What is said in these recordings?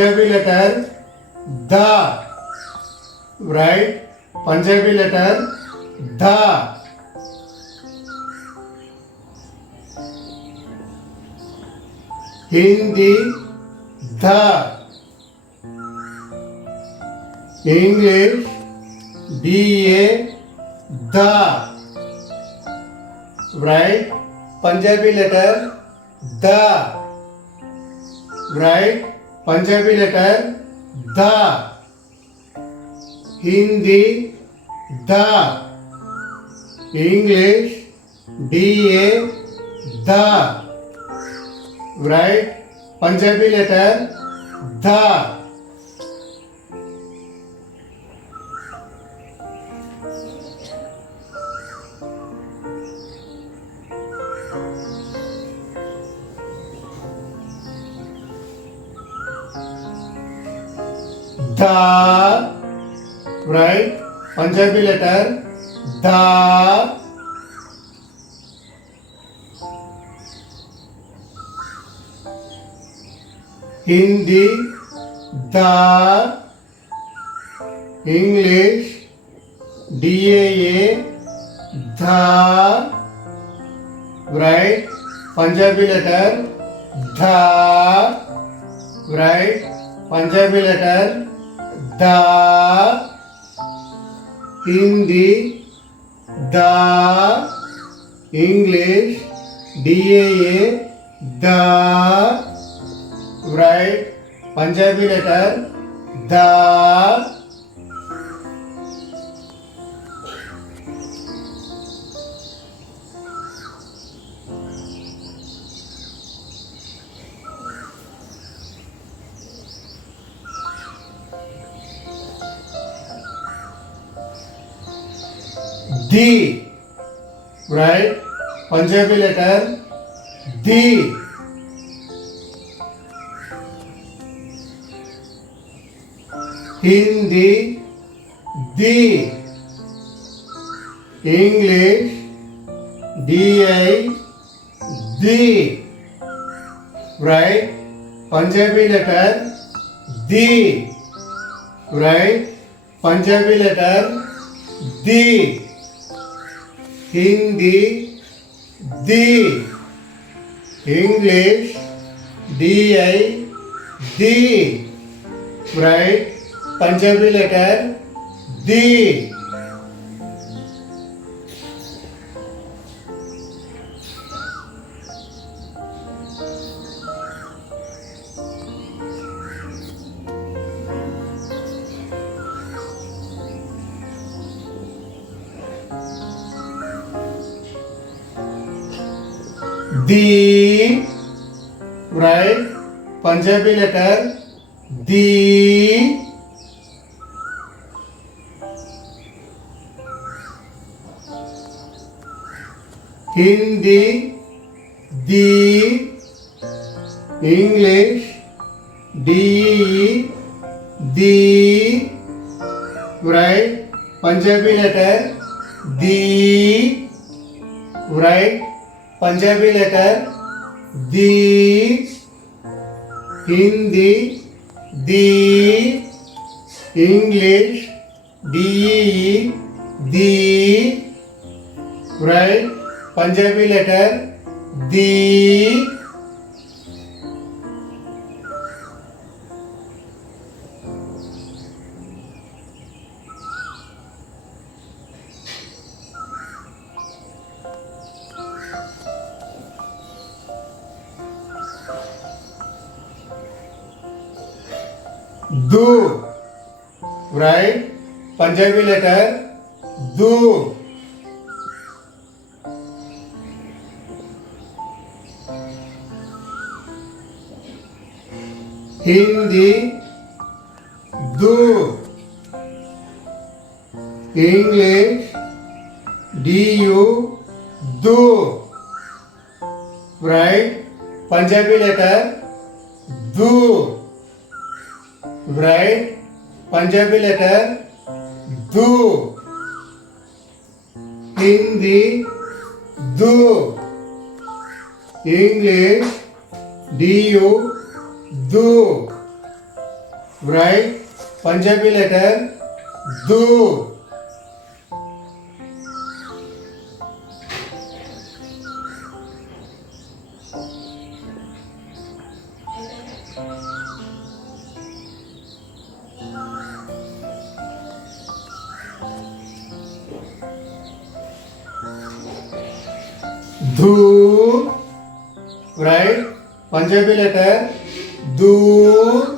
Punjabi letter da. Right? Punjabi letter da. Hindi da. English da. Da. Right? Punjabi letter da. Right? Punjabi letter da. Hindi da. English da. Right? Punjabi letter da. Da. Right? Punjabi letter da. Hindi da. English da. Right? Punjabi letter da. Right? Punjabi letter da. Hindi da. English da. Right? Punjabi letter da. D. Right? Punjabi letter D. Hindi di. English di. Right? Punjabi letter D. Right? Punjabi letter D. Hindi di. English di. Right? Punjabi letter D. D. Right? Punjabi letter D. Hindi di. English di. Right? Punjabi letter D. Right? Punjabi letter D. Hindi di. English di. Right? Punjabi letter D. Do. Right? Punjabi letter do. Hindi do. English do. Right? Punjabi letter do. Right? Punjabi letter do. Hindi do. English do. Write Punjabi letter do. Do. Write Punjabi letter do.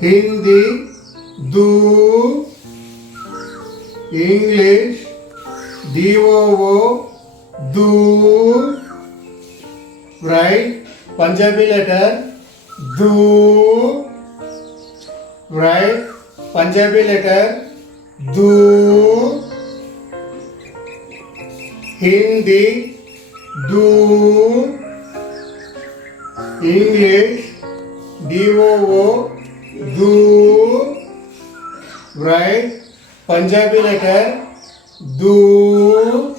Hindi do. English do. Do. Write Punjabi letter do. Write Punjabi letter do. Hindi do. English do. Do. Write Punjabi letter do.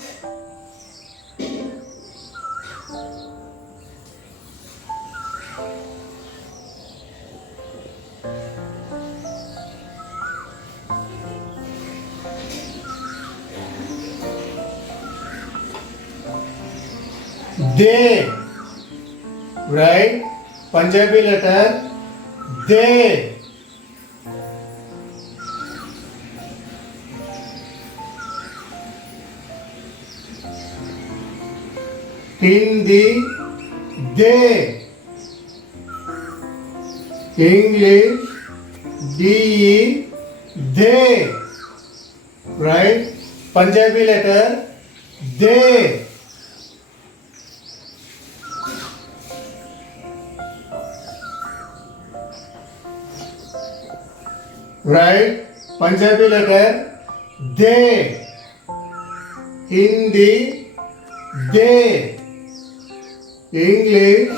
They. Write Punjabi letter they. Hindi they. English de they. Write Punjabi letter they. Write Punjabi letter they. Hindi they. English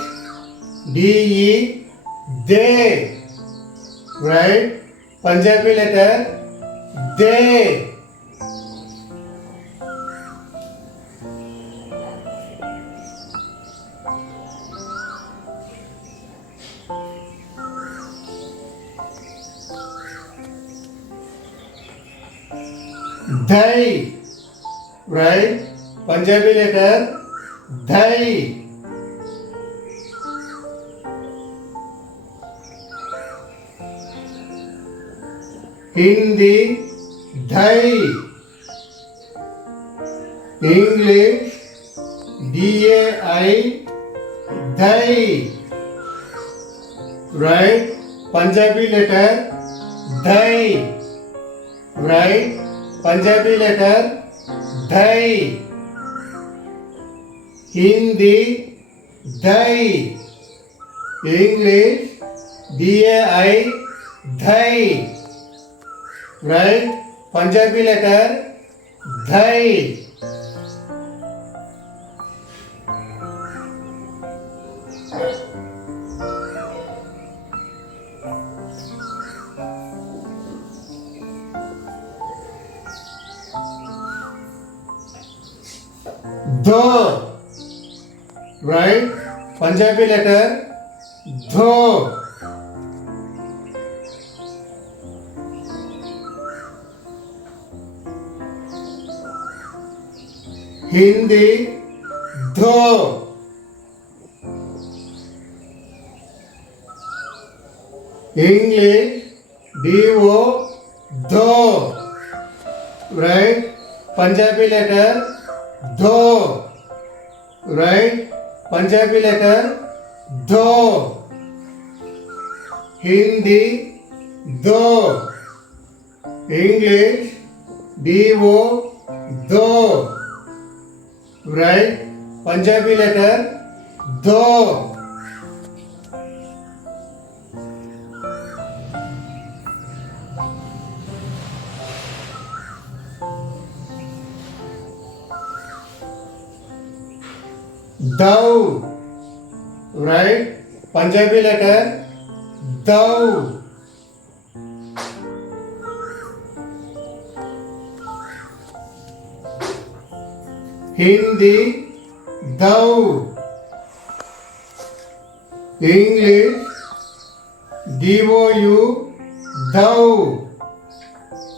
de they. Write Punjabi letter they. They. Write Punjabi letter they. Hindi they. English dai they. Write Punjabi letter they. Write Punjabi letter they. Hindi they. English dai they. Write Punjabi letter they. Do. Write Punjabi letter do. Hindi do. English do. Do. Write Punjabi letter do. Write Punjabi letter do. Hindi do. English do. Do. Write Punjabi letter do. Dau. Write Punjabi letter dau. Hindi Dove. English, DOU, dove.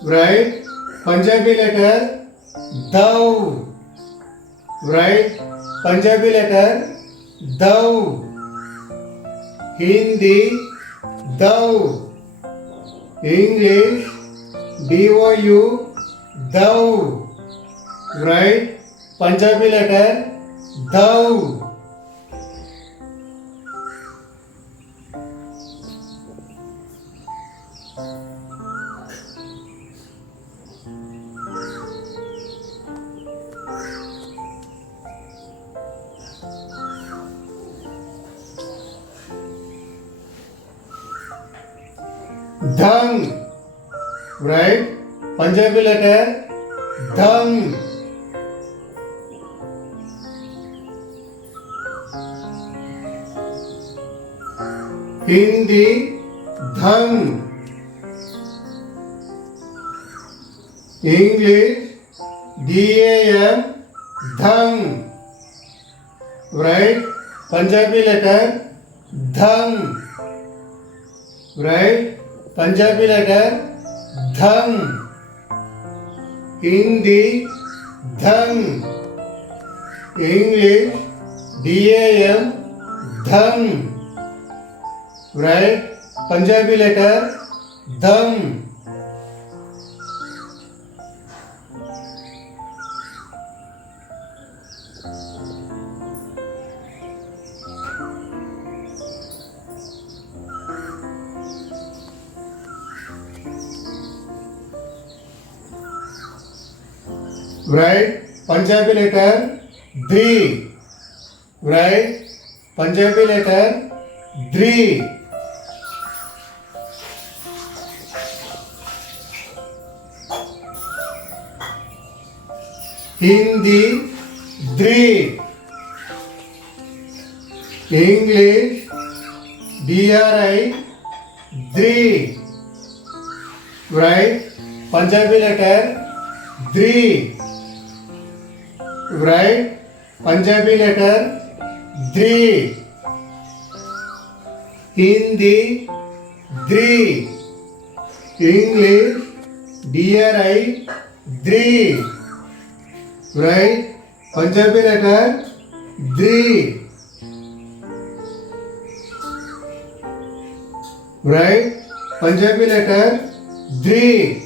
Right? Punjabi letter, dove. Right? Punjabi letter, dove. Hindi, dove. English, DOU, dove. Right? Punjabi letter, dove. Dhang. Right? Punjabi letter, dhang. Hindi, dhang. English, DAM, dhang. Right? Punjabi letter, dhang. Right? Punjabi letter, dhang. Hindi, dhang. English, DAM, dhang. Right? Punjabi letter, dhang. Right? Punjabi letter, dri. Right? Punjabi letter, dri. Hindi, dri. English, DRI, dri. Right? Punjabi letter, dri. Right? Punjabi letter, dri. Hindi, dri. English, DRI, dri. Right? Punjabi letter, dri. Right? Punjabi letter, dri.